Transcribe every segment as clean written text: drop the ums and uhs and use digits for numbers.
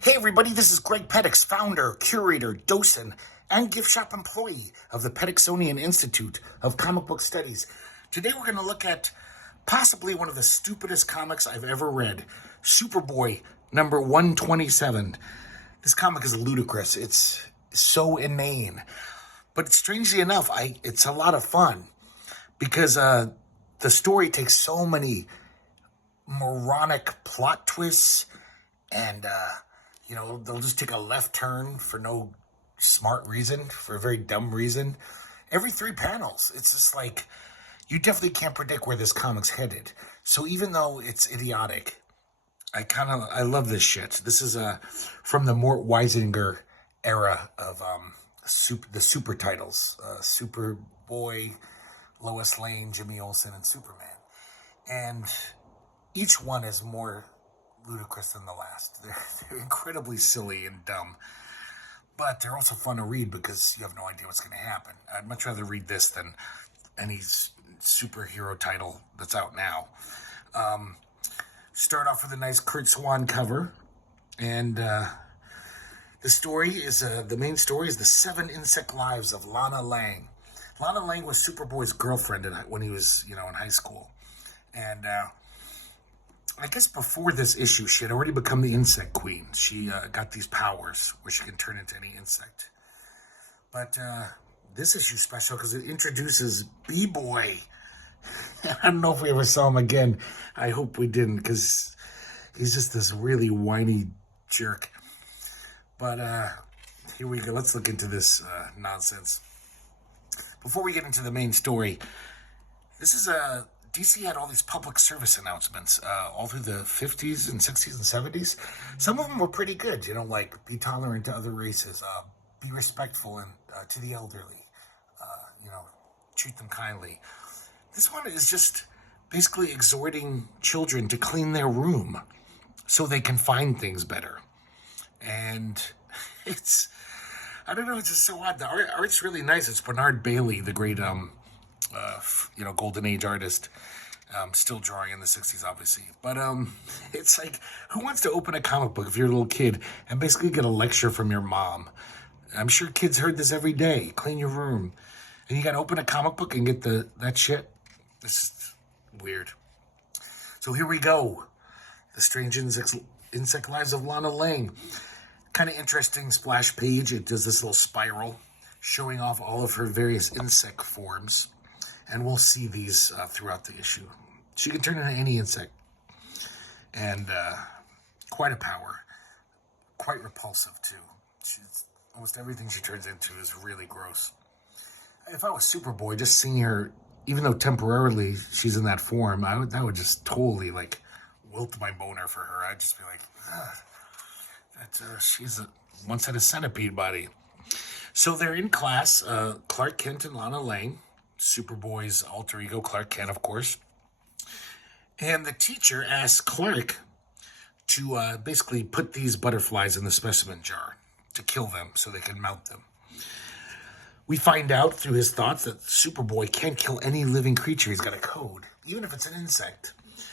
Hey everybody, this is Greg-Petix, founder, curator, docent, and gift shop employee of the Petixonian Institute of Comic Book Studies. Today we're going to look at possibly one of the stupidest comics I've ever read, Superboy number 127. This comic is ludicrous. It's so inane. But strangely enough, it's a lot of fun because the story takes so many moronic plot twists and they'll just take a left turn for no smart reason, for a very dumb reason. Every 3 panels, it's just like, you definitely can't predict where this comic's headed. So even though it's idiotic, I love this shit. This is from the Mort Weisinger era of the super titles. Superboy, Lois Lane, Jimmy Olsen, and Superman. And each one is more ludicrous than the last. They're incredibly silly and dumb, but they're also fun to read because you have no idea what's going to happen. I'd much rather read this than any superhero title that's out now. Start off with a nice Kurt Swan cover, and the story is the main story is the 7 Insect Lives of Lana Lang. Lana Lang was Superboy's girlfriend when he was in high school, and I guess before this issue, she had already become the insect queen. She got these powers where she can turn into any insect. But this issue's special because it introduces B-Boy. I don't know if we ever saw him again. I hope we didn't, because he's just this really whiny jerk. But here we go. Let's look into this nonsense. Before we get into the main story, this is DC had all these public service announcements all through the 50s and 60s and 70s. Some of them were pretty good, like be tolerant to other races, be respectful and to the elderly, treat them kindly. This one is just basically exhorting children to clean their room so they can find things better. And it's just so odd. The art's really nice. It's Bernard Bailey, the great Golden Age artist, still drawing in the 60s, obviously. But it's like, who wants to open a comic book if you're a little kid and basically get a lecture from your mom? I'm sure kids heard this every day. Clean your room. And you got to open a comic book and get that shit? This is weird. So here we go. The Strange Insect Lives of Lana Lang. Kind of interesting splash page. It does this little spiral showing off all of her various insect forms. And we'll see these throughout the issue. She can turn into any insect. And quite a power. Quite repulsive, too. Almost everything she turns into is really gross. If I was Superboy, just seeing her, even though temporarily she's in that form, that would just totally, wilt my boner for her. I'd just be like, she's once had a centipede body. So they're in class, Clark Kent and Lana Lang. Superboy's alter ego, Clark Kent, of course. And the teacher asks Clark to basically put these butterflies in the specimen jar to kill them so they can mount them. We find out through his thoughts that Superboy can't kill any living creature. He's got a code, even if it's an insect.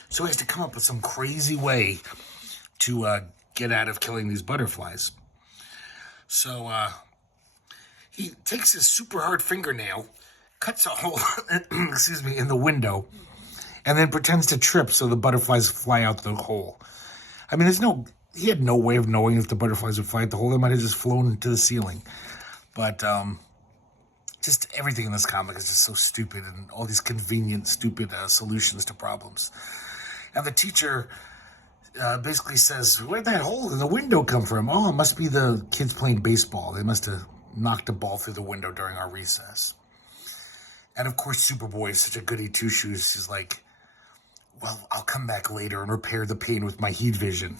So he has to come up with some crazy way to get out of killing these butterflies. So he takes his super hard fingernail, cuts a hole, in the window, and then pretends to trip so the butterflies fly out the hole. I mean, he had no way of knowing if the butterflies would fly out the hole. They might have just flown into the ceiling. But just everything in this comic is just so stupid, and all these convenient, stupid solutions to problems. And the teacher basically says, where'd that hole in the window come from? Oh, it must be the kids playing baseball. They must have knocked a ball through the window during our recess. And of course, Superboy is such a goody two-shoes. She's like, well, I'll come back later and repair the pain with my heat vision.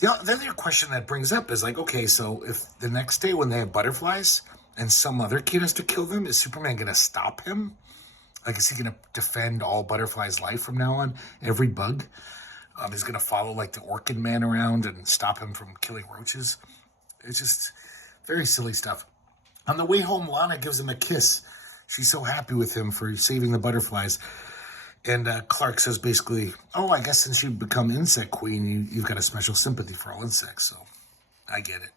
The other question that brings up is okay, so if the next day when they have butterflies and some other kid has to kill them, is Superman going to stop him? Is he going to defend all butterflies' life from now on? Every bug? He's going to follow, the Orchid Man around and stop him from killing roaches? It's just very silly stuff. On the way home, Lana gives him a kiss. She's so happy with him for saving the butterflies. And Clark says basically, oh, I guess since you've become insect queen, you've got a special sympathy for all insects. So I get it.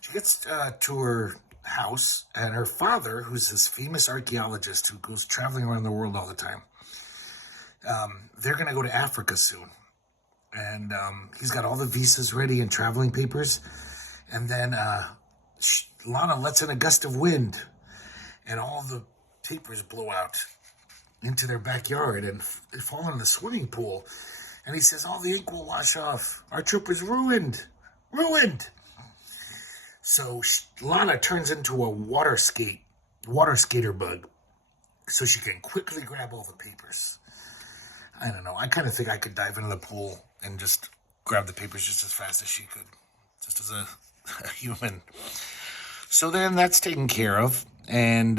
She gets to her house, and her father, who's this famous archaeologist who goes traveling around the world all the time, they're going to go to Africa soon. And he's got all the visas ready and traveling papers. And then Lana lets in a gust of wind, and all the papers blow out into their backyard and fall in the swimming pool. And he says, all the ink will wash off. Our trip was ruined. Ruined. So Lana turns into a water skater bug, so she can quickly grab all the papers. I don't know. I kind of think I could dive into the pool and just grab the papers just as fast as she could, just as a human. So then that's taken care of, and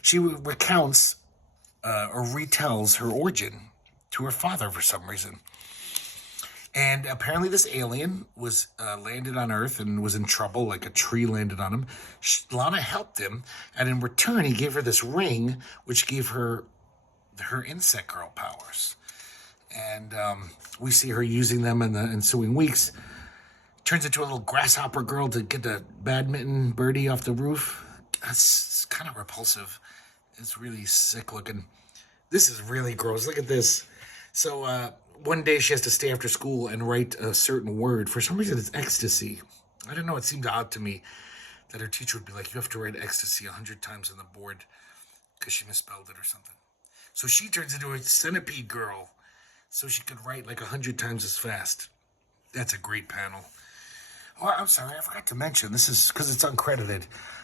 she recounts or retells her origin to her father for some reason. And apparently this alien was landed on Earth and was in trouble, like a tree landed on him. Lana helped him, and in return he gave her this ring, which gave her insect girl powers. And we see her using them in the ensuing weeks. Turns into a little grasshopper girl to get the badminton birdie off the roof. It's kind of repulsive. It's really sick looking. This is really gross. Look at this. So one day she has to stay after school and write a certain word. For some reason it's ecstasy. I don't know. It seemed odd to me that her teacher would be like, you have to write ecstasy 100 times on the board because she misspelled it or something. So she turns into a centipede girl so she could write like 100 times as fast. That's a great panel. Oh, I'm sorry, I forgot to mention, this is, because it's uncredited,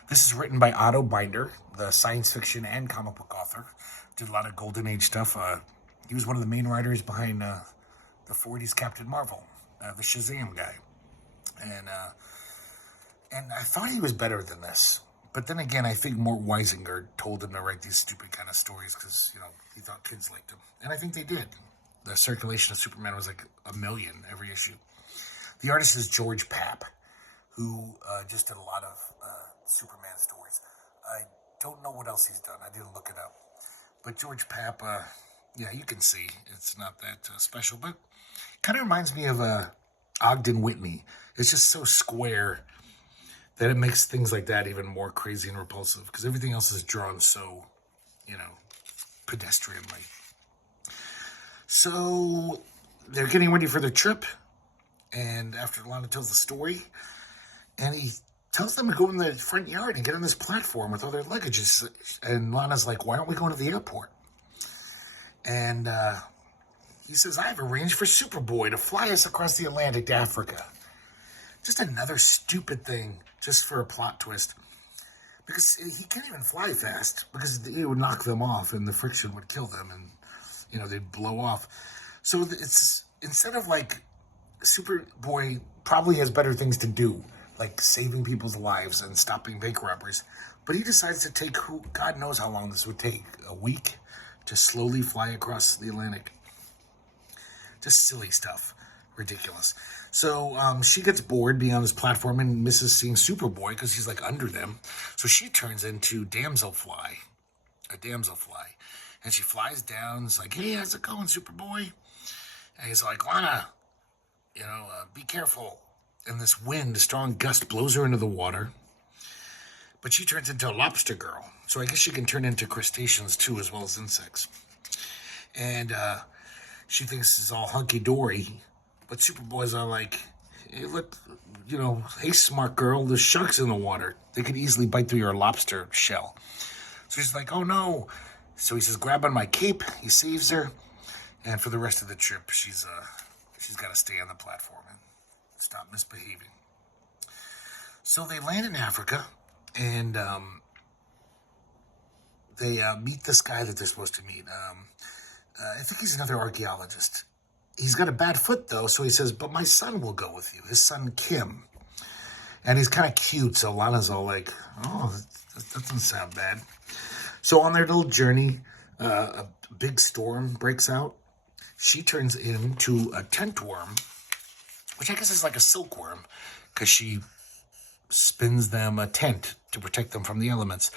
this is written by Otto Binder, the science fiction and comic book author. Did a lot of Golden Age stuff. He was one of the main writers behind the 40s Captain Marvel, the Shazam guy. And I thought he was better than this. But then again, I think Mort Weisinger told him to write these stupid kind of stories because, he thought kids liked them. And I think they did. The circulation of Superman was like 1 million every issue. The artist is George Papp, who just did a lot of Superman stories. I don't know what else he's done. I didn't look it up. But George Papp, yeah, you can see it's not that special. But kind of reminds me of Ogden Whitney. It's just so square that it makes things like that even more crazy and repulsive because everything else is drawn so, pedestrianly. So they're getting ready for their trip. And after Lana tells the story, and he tells them to go in the front yard and get on this platform with all their luggages. And Lana's like, why aren't we going to the airport? And he says, I have arranged for Superboy to fly us across the Atlantic to Africa. Just another stupid thing, just for a plot twist. Because he can't even fly fast, because it would knock them off, and the friction would kill them, and, they'd blow off. So it's, instead of, Superboy probably has better things to do, like saving people's lives and stopping bank robberies. But he decides to take God knows how long this would take, a week, to slowly fly across the Atlantic. Just silly stuff. Ridiculous. So she gets bored being on this platform and misses seeing Superboy because he's under them. So she turns into a damselfly. And she flies down. It's like, hey, how's it going, Superboy? And he's like, Lana, be careful. And this wind, a strong gust, blows her into the water. But she turns into a lobster girl. So I guess she can turn into crustaceans too, as well as insects. And she thinks it's all hunky-dory. But Superboy's all like, hey, look, hey, smart girl, there's sharks in the water. They could easily bite through your lobster shell. So she's like, oh no. So he says, grab on my cape. He saves her. And for the rest of the trip, she's got to stay on the platform and stop misbehaving. So they land in Africa, and they meet this guy that they're supposed to meet. I think he's another archaeologist. He's got a bad foot, though, so he says, but my son will go with you, his son Kim. And he's kind of cute, so Lana's all like, oh, that doesn't sound bad. So on their little journey, a big storm breaks out. She turns into a tent worm, which I guess is like a silkworm, because she spins them a tent to protect them from the elements.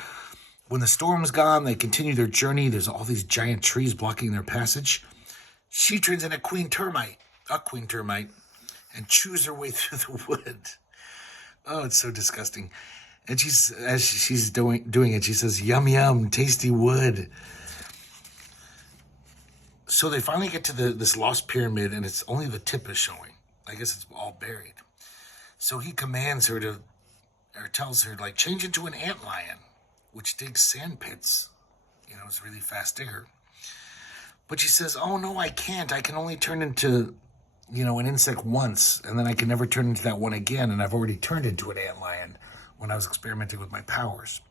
When the storm's gone, they continue their journey. There's all these giant trees blocking their passage. She turns into a queen termite, and chews her way through the wood. Oh, it's so disgusting. And as she's doing it, she says, "Yum yum, tasty wood." So they finally get to this lost pyramid, and it's only the tip is showing. I guess it's all buried. So he commands her to, or tells her, like, change into an antlion, which digs sand pits. It's a really fast digger. But she says, "Oh no, I can't. I can only turn into, an insect once, and then I can never turn into that one again. And I've already turned into an antlion when I was experimenting with my powers."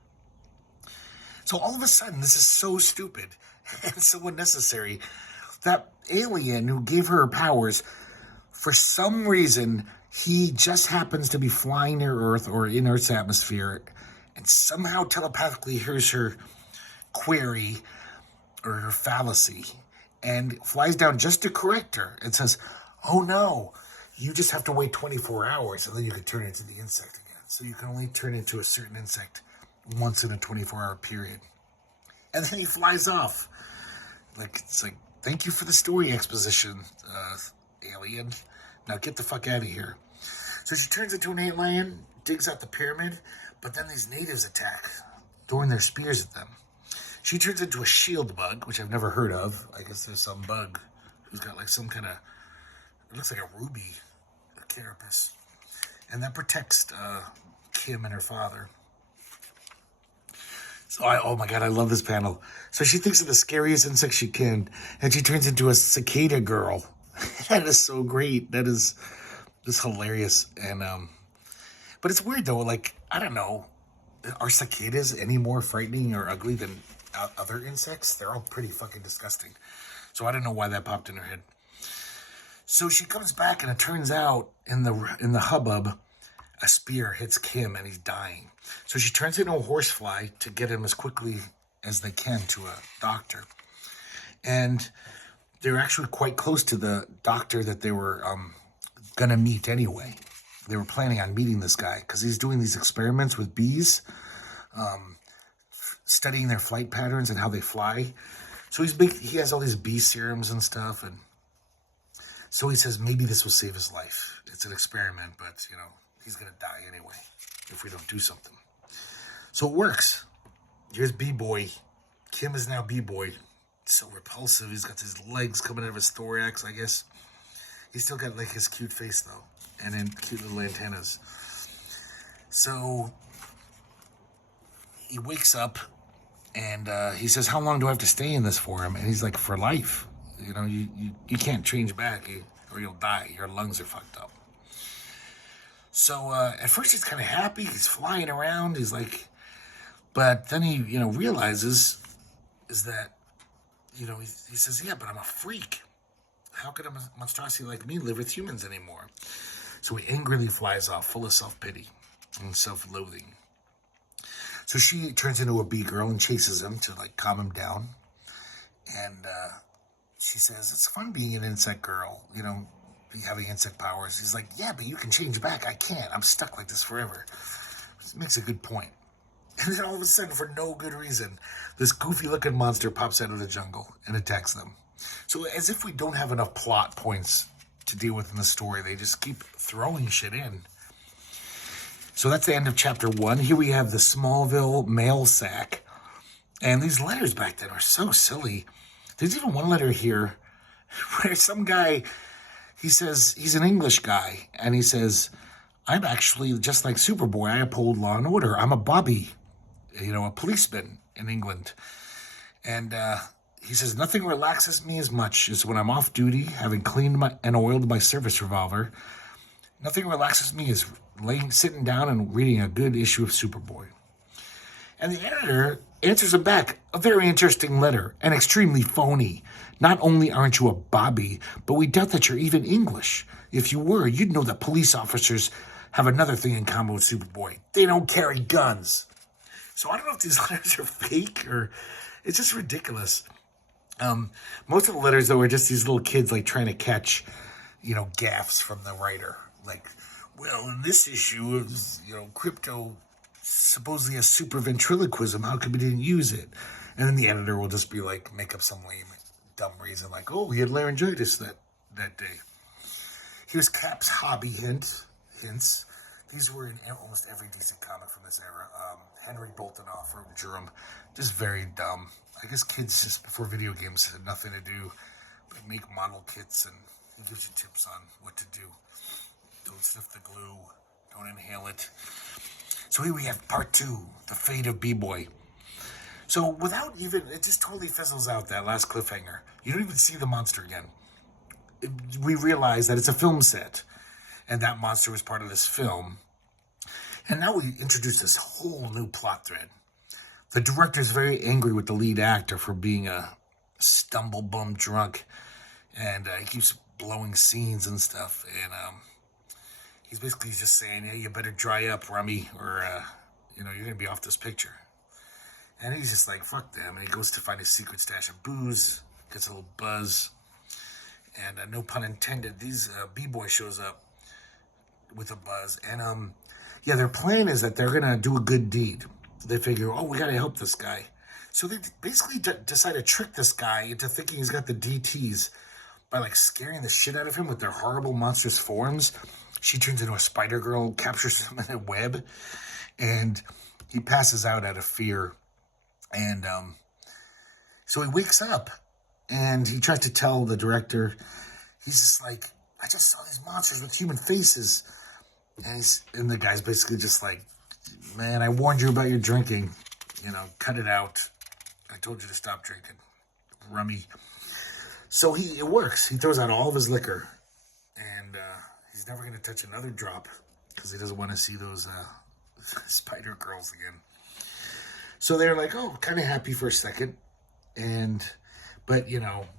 So all of a sudden, this is so stupid and so unnecessary. That alien who gave her powers, for some reason, he just happens to be flying near Earth or in Earth's atmosphere, and somehow telepathically hears her query or her fallacy and flies down just to correct her and says, "Oh no, you just have to wait 24 hours and then you can turn into the insect again. So you can only turn into a certain insect once in a 24-hour period." And then he flies off. It's like, thank you for the story exposition, alien. Now get the fuck out of here. So she turns into an antlion, digs out the pyramid, but then these natives attack, throwing their spears at them. She turns into a shield bug, which I've never heard of. I guess there's some bug who's got like some kind of, it looks like a ruby, a carapace. And that protects Kim and her father. So oh my God, I love this panel. So she thinks of the scariest insect she can, and she turns into a cicada girl. That is so great. That is hilarious. And but it's weird though. Like, I don't know, are cicadas any more frightening or ugly than other insects? They're all pretty fucking disgusting. So I don't know why that popped in her head. So she comes back, and it turns out in the hubbub, a spear hits Kim and he's dying. So she turns into a horsefly to get him as quickly as they can to a doctor. And they're actually quite close to the doctor that they were going to meet anyway. They were planning on meeting this guy because he's doing these experiments with bees, studying their flight patterns and how they fly. So he has all these bee serums and stuff. And so he says maybe this will save his life. It's an experiment, but, he's going to die anyway if we don't do something. So it works. Here's B-Boy. Kim is now B-Boy. So repulsive. He's got his legs coming out of his thorax, I guess. He's still got like his cute face though, and then cute little antennas. So he wakes up and he says, "How long do I have to stay in this for him?" And he's like, "For life. You can't change back or you'll die. Your lungs are fucked up." So at first he's kind of happy. He's flying around. He's like, but then he realizes is that he says, "Yeah, but I'm a freak. How could a monstrosity like me live with humans anymore?" So he angrily flies off, full of self-pity and self-loathing. So she turns into a bee girl and chases him to like calm him down. And she says, "It's fun being an insect girl, having insect powers." He's like, "Yeah, but you can change back. I can't. I'm stuck like this forever." It makes a good point. And then all of a sudden, for no good reason, this goofy-looking monster pops out of the jungle and attacks them. So as if we don't have enough plot points to deal with in the story, they just keep throwing shit in. So that's the end of chapter 1. Here we have the Smallville mail sack. And these letters back then are so silly. There's even one letter here where some guy, he says, he's an English guy, and he says, "I'm actually just like Superboy. I uphold law and order. I'm a bobby, a policeman in England." And he says, "Nothing relaxes me as much as when I'm off duty, having cleaned and oiled my service revolver. Nothing relaxes me as sitting down and reading a good issue of Superboy." And the editor answers him back, "A very interesting letter and extremely phony. Not only aren't you a bobby, but we doubt that you're even English. If you were, you'd know that police officers have another thing in common with Superboy. They don't carry guns." So I don't know if these letters are fake or it's just ridiculous. Most of the letters, though, are just these little kids like trying to catch, gaffes from the writer. Like, "Well, in this issue of, crypto supposedly has super ventriloquism. How come we didn't use it?" And then the editor will just be like, make up some lame, dumb reason like, "Oh, he had laryngitis that day." Here's Cap's hobby hints. These were in almost every decent comic from this era. Henry Boltinoff wrote Jerome. Just very dumb. I guess kids just before video games had nothing to do but make model kits, and he gives you tips on what to do. Don't sniff the glue. Don't inhale it. So here we have part 2, the fate of B-Boy. So without even, it just totally fizzles out, that last cliffhanger. You don't even see the monster again. We realize that it's a film set, and that monster was part of this film. And now we introduce this whole new plot thread. The director is very angry with the lead actor for being a stumble-bum drunk, and he keeps blowing scenes and stuff, and he's basically just saying, yeah, you better dry up, Rummy, or, you're going to be off this picture. And he's just like, fuck them, and he goes to find his secret stash of booze, gets a little buzz, and no pun intended, these B-Boy shows up with a buzz, and, yeah, their plan is that they're going to do a good deed. They figure, oh, we got to help this guy. So they basically decide to trick this guy into thinking he's got the DTs by, like, scaring the shit out of him with their horrible, monstrous forms. She turns into a spider girl, captures him in a web, and he passes out out of fear. And so he wakes up, and he tries to tell the director, he's just like, I just saw these monsters with human faces. And the guy's basically just like, man, I warned you about your drinking. Cut it out. I told you to stop drinking. Rummy. So it works. He throws out all of his liquor. And he's never going to touch another drop because he doesn't want to see those spider girls again. So they're like, oh, kind of happy for a second. But,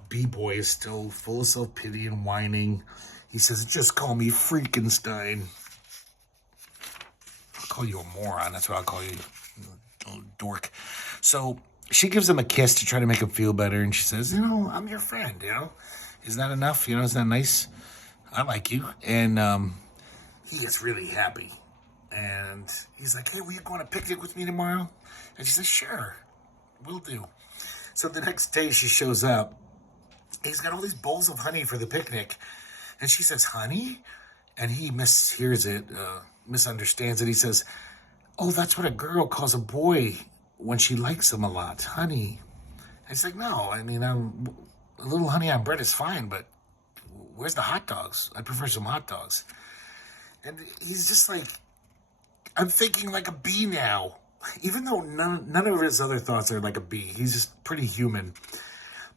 B-Boy is still full of self-pity and whining. He says, just call me Freakenstein. I'll call you a moron. That's what I'll call you, little dork. So she gives him a kiss to try to make him feel better. And she says, I'm your friend, Isn't that enough? Isn't that nice? I like you. And he gets really happy. And he's like, hey, will you go on a picnic with me tomorrow? And she says, sure, will do. So the next day she shows up. He's got all these bowls of honey for the picnic. And she says, honey? And he mishears it, misunderstands it. He says, oh, that's what a girl calls a boy when she likes him a lot, honey. And it's like, no, I mean, a little honey on bread is fine, but where's the hot dogs? I prefer some hot dogs. And he's just like, I'm thinking like a bee now. Even though none of his other thoughts are like a bee. He's just pretty human.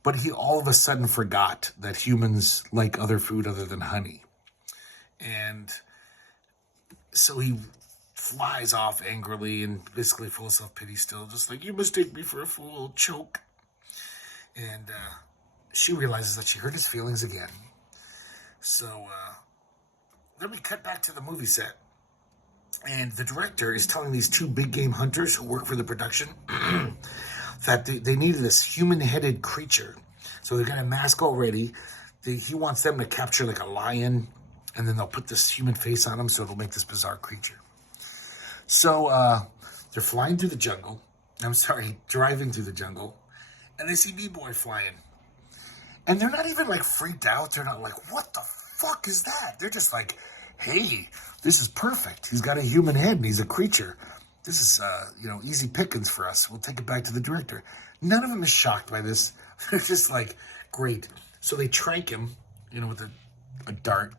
But he all of a sudden forgot that humans like other food other than honey. And so he flies off angrily and basically full of self-pity still. Just like, you mistake me for a fool, choke. And she realizes that she hurt his feelings again. So then we cut back to the movie set. And the director is telling these 2 big game hunters who work for the production that they needed this human-headed creature. So they're going to mask already. He wants them to capture like a lion, and then they'll put this human face on him so it'll make this bizarre creature. So they're flying through the jungle. Driving through the jungle. And they see B-Boy flying. And they're not even like freaked out. They're not like, what the fuck is that? They're just like, hey, this is perfect. He's got a human head and he's a creature. This is, easy pickings for us. We'll take it back to the director. None of them is shocked by this. They're just like, great. So they trank him, with a dart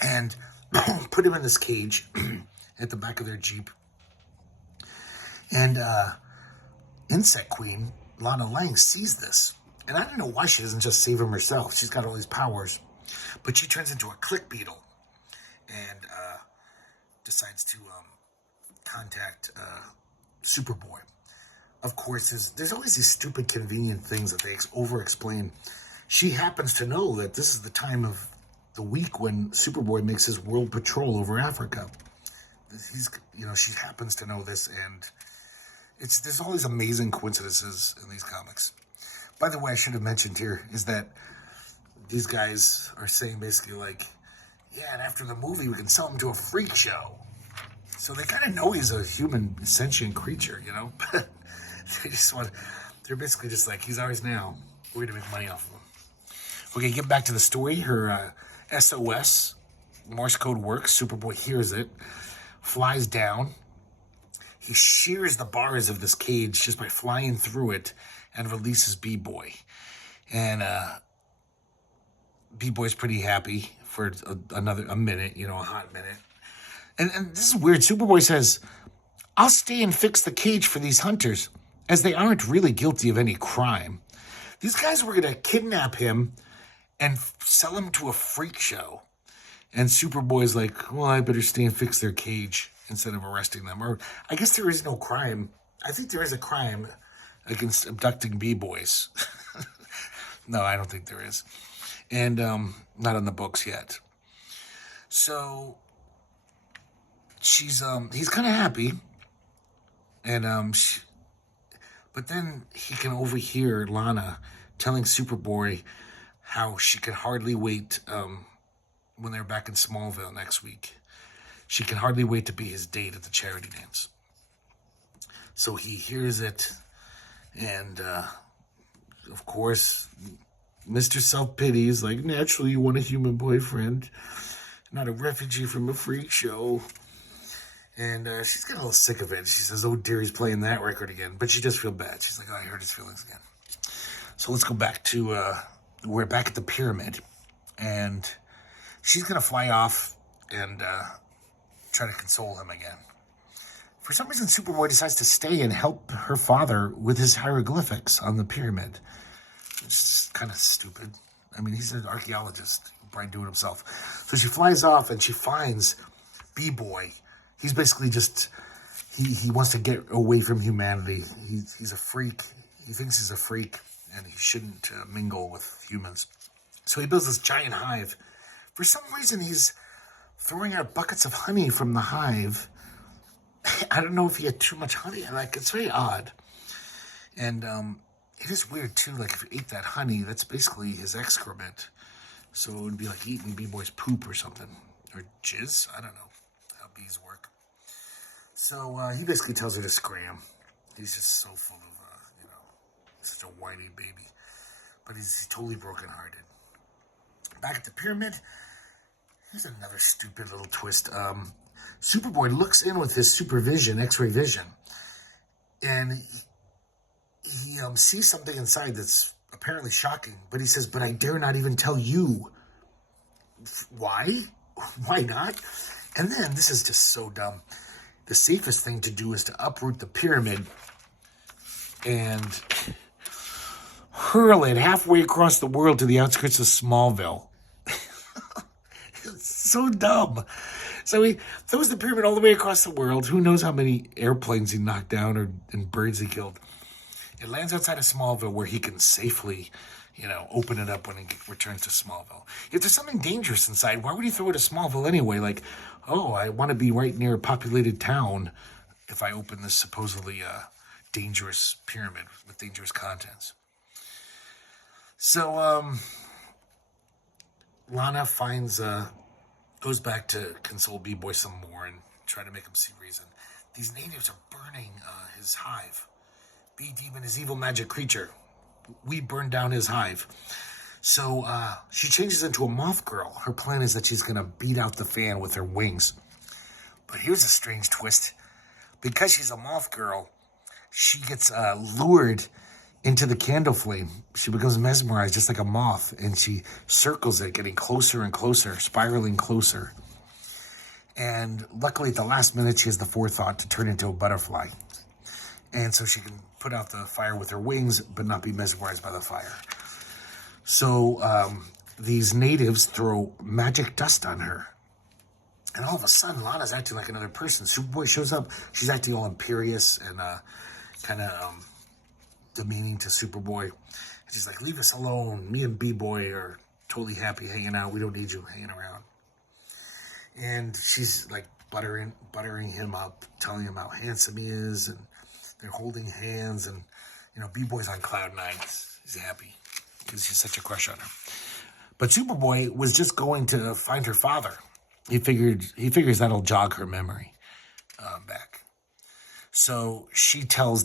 and put him in this cage at the back of their Jeep. And Insect Queen, Lana Lang, sees this. And I don't know why she doesn't just save him herself. She's got all these powers. But she turns into a click beetle and decides to contact Superboy. Of course, there's always these stupid convenient things that they over-explain. She happens to know that this is the time of the week when Superboy makes his world patrol over Africa. She happens to know this, and there's all these amazing coincidences in these comics. By the way, I should have mentioned here is that these guys are saying basically like, yeah, and after the movie, we can sell him to a freak show. So they kind of know he's a human sentient creature, but they're basically just like, he's ours now. We're going to make money off of him. Okay, get back to the story. Her SOS. Morse code works. Superboy hears it, flies down. He shears the bars of this cage just by flying through it and releases B-Boy. And B-Boy's pretty happy for a minute, a hot minute. And this is weird. Superboy says, I'll stay and fix the cage for these hunters, as they aren't really guilty of any crime. These guys were going to kidnap him and sell him to a freak show. And Superboy's like, well, I better stay and fix their cage instead of arresting them. Or I guess there is no crime. I think there is a crime against abducting B-boys. No, I don't think there is. And not on the books yet. So he's kind of happy. And but then he can overhear Lana telling Superboy how she can hardly wait when they're back in Smallville next week. She can hardly wait to be his date at the charity dance. So he hears it, and of course, Mr. Self-Pity is like, naturally you want a human boyfriend, not a refugee from a freak show. And she's getting a little sick of it. She says, oh dear, he's playing that record again. But she does feel bad. She's like, oh, I hurt his feelings again. So let's go back to, we're back at the pyramid. And she's going to fly off and try to console him again. For some reason, Superboy decides to stay and help her father with his hieroglyphics on the pyramid. It's just kind of stupid. I mean, he's an archaeologist. He'll probably do it himself. So she flies off and she finds B-Boy. He's basically just, he wants to get away from humanity. He's a freak. He thinks he's a freak and he shouldn't mingle with humans. So he builds this giant hive. For some reason, he's throwing out buckets of honey from the hive. I don't know if he had too much honey. Like, it's very odd. And it is weird, too. Like, if you ate that honey, that's basically his excrement. So it would be like eating B-Boy's poop or something. Or jizz. I don't know how bees work. So he basically tells her to scram. He's just so full of, such a whiny baby. But he's totally brokenhearted. Back at the pyramid, here's another stupid little twist. Superboy looks in with his supervision, X-ray vision, and he sees something inside that's apparently shocking. But he says, but I dare not even tell you. Why? Why not? And then, this is just so dumb. The safest thing to do is to uproot the pyramid and hurl it halfway across the world to the outskirts of Smallville. It's so dumb. So he throws the pyramid all the way across the world. Who knows how many airplanes he knocked down and birds he killed. It lands outside of Smallville where he can safely, open it up when he returns to Smallville. If there's something dangerous inside, why would he throw it to Smallville anyway? Like, oh, I want to be right near a populated town if I open this supposedly dangerous pyramid with dangerous contents. So, Lana goes back to console B-Boy some more and try to make him see reason. These natives are burning his hive. B-Demon is evil magic creature. We burned down his hive. So she changes into a moth girl. Her plan is that she's going to beat out the fan with her wings. But here's a strange twist. Because she's a moth girl, she gets lured into the candle flame. She becomes mesmerized just like a moth, and she circles it, getting closer and closer, spiraling closer. And luckily, at the last minute, she has the forethought to turn into a butterfly. And so she can put out the fire with her wings, but not be mesmerized by the fire. So these natives throw magic dust on her. And all of a sudden, Lana's acting like another person. Superboy shows up. She's acting all imperious and kind of demeaning to Superboy. And she's like, leave us alone. Me and B-Boy are totally happy hanging out. We don't need you hanging around. And she's like buttering him up, telling him how handsome he is. And they're holding hands. And, B-Boy's on cloud nine. He's happy because she's such a crush on her. But Superboy was just going to find her father. He figures that'll jog her memory back. So she tells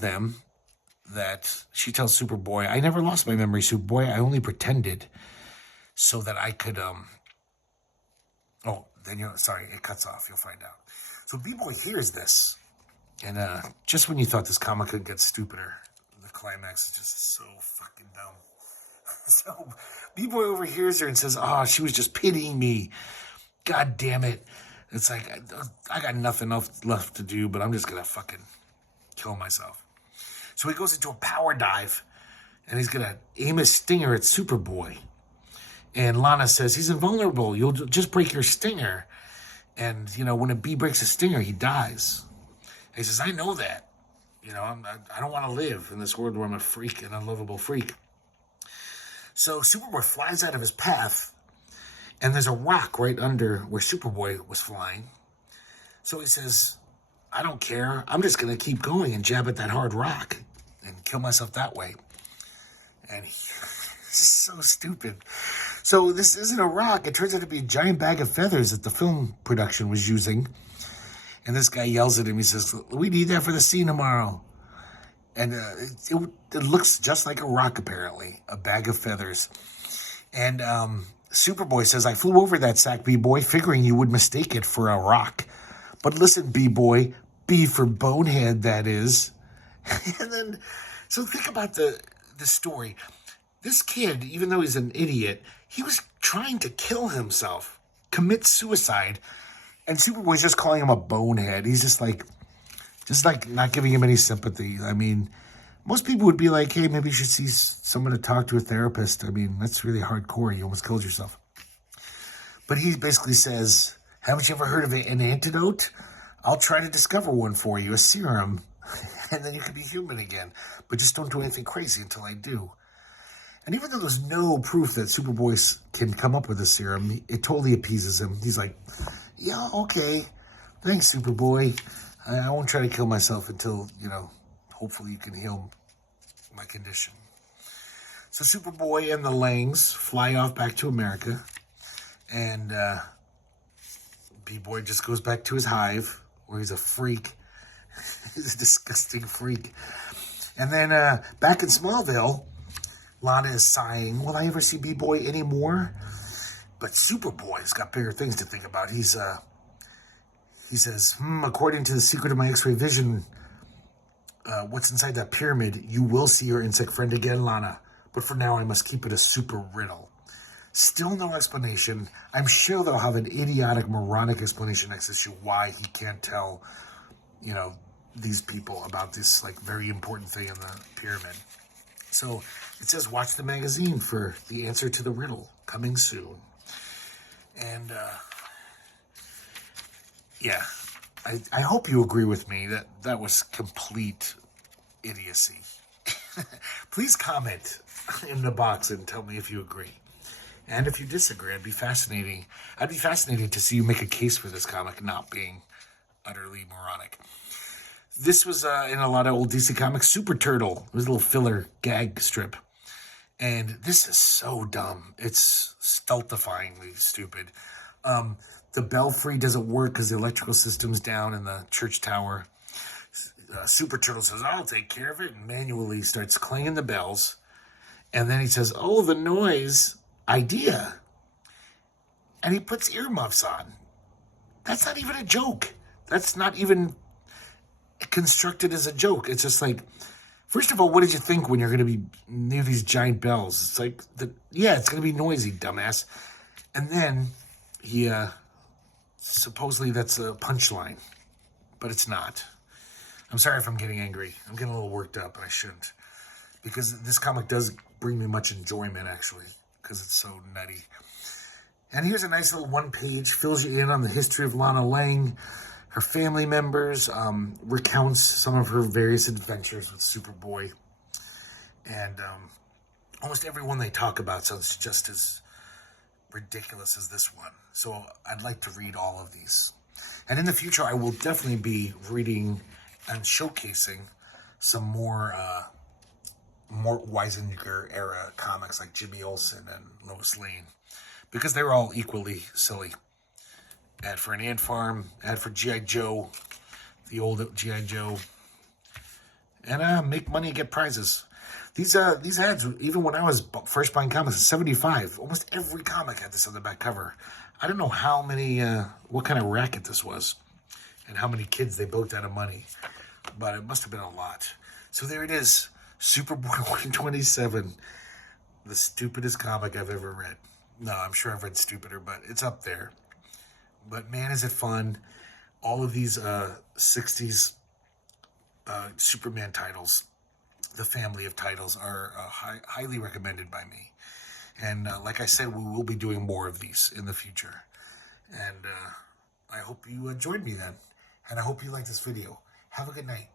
Superboy, I never lost my memory, Superboy. I only pretended so that I could then sorry, it cuts off. You'll find out. So B-Boy hears this. And just when you thought this comic could get stupider, the climax is just so fucking dumb. So B-Boy overhears her and says, "Oh, she was just pitying me. God damn it." It's like, I got nothing else left to do, but I'm just going to fucking kill myself. So he goes into a power dive, and he's going to aim his stinger at Superboy. And Lana says, "He's invulnerable. You'll just break your stinger." And, when a bee breaks a stinger, he dies. And he says, "I know that. I don't want to live in this world where I'm a freak, an unlovable freak." So Superboy flies out of his path, and there's a rock right under where Superboy was flying. So he says, "I don't care. I'm just going to keep going and jab at that hard rock and kill myself that way." And he's so stupid. So this isn't a rock. It turns out to be a giant bag of feathers that the film production was using. And this guy yells at him. He says, "We need that for the scene tomorrow." And it looks just like a rock, apparently. A bag of feathers. And Superboy says, "I flew over that sack, B-Boy, figuring you would mistake it for a rock. But listen, B-Boy, B for bonehead, that is." And then, so think about the story. This kid, even though he's an idiot, he was trying to kill himself, commit suicide. And Superboy's just calling him a bonehead. He's just like not giving him any sympathy. I mean, most people would be like, "Hey, maybe you should see someone to talk to, a therapist." I mean, that's really hardcore. You almost killed yourself. But he basically says, "Haven't you ever heard of an antidote? I'll try to discover one for you, a serum, and then you can be human again. But just don't do anything crazy until I do." And even though there's no proof that Superboy can come up with a serum, it totally appeases him. He's like, "Yeah, okay. Thanks, Superboy. I won't try to kill myself until, hopefully you can heal my condition." So Superboy and the Langs fly off back to America. And B-Boy just goes back to his hive, where he's a freak. He's a disgusting freak. And then back in Smallville, Lana is sighing, "Will I ever see B-Boy anymore?" But Superboy's got bigger things to think about. He says, "According to the secret of my X-ray vision, what's inside that pyramid, you will see your insect friend again, Lana. But for now, I must keep it a super riddle." Still no explanation. I'm sure they'll have an idiotic, moronic explanation next issue why he can't tell, these people about this, very important thing in the pyramid. So it says, "Watch the magazine for the answer to the riddle, coming soon." And, yeah, I hope you agree with me that was complete idiocy. Please comment in the box and tell me if you agree. And if you disagree, I'd be fascinated to see you make a case for this comic not being utterly moronic. This was in a lot of old DC Comics. Super Turtle. It was a little filler gag strip. And this is so dumb. It's stultifyingly stupid. The belfry doesn't work because the electrical system's down in the church tower. Super Turtle says, "I'll take care of it," and manually starts clanging the bells. And then he says, "Oh, the noise idea." And he puts earmuffs on. That's not even a joke. That's not even constructed as a joke. It's just like, first of all, what did you think when you're going to be near these giant bells? It's like, it's going to be noisy, dumbass. And then he, supposedly that's a punchline, but it's not. I'm sorry if I'm getting angry. I'm getting a little worked up, and I shouldn't. Because this comic does bring me much enjoyment, actually, because it's so nutty. And here's a nice little one-page, fills you in on the history of Lana Lang, her family members, recounts some of her various adventures with Superboy. And almost everyone they talk about sounds just as ridiculous as this one. So I'd like to read all of these. And in the future, I will definitely be reading and showcasing some more Weisinger era comics like Jimmy Olsen and Lois Lane, because they were all equally silly. Ad for an ant farm, ad for G.I. Joe, the old G.I. Joe, and make money, get prizes. These ads, even when I was first buying comics in '75, almost every comic had this on the back cover. I don't know how many, what kind of racket this was and how many kids they bilked out of money, but it must have been a lot. So there it is, Superboy 127, the stupidest comic I've ever read. No, I'm sure I've read stupider, but it's up there. But man, is it fun. All of these 60s Superman titles, the family of titles, are highly recommended by me. And like I said, we will be doing more of these in the future. And I hope you join me then. And I hope you like this video. Have a good night.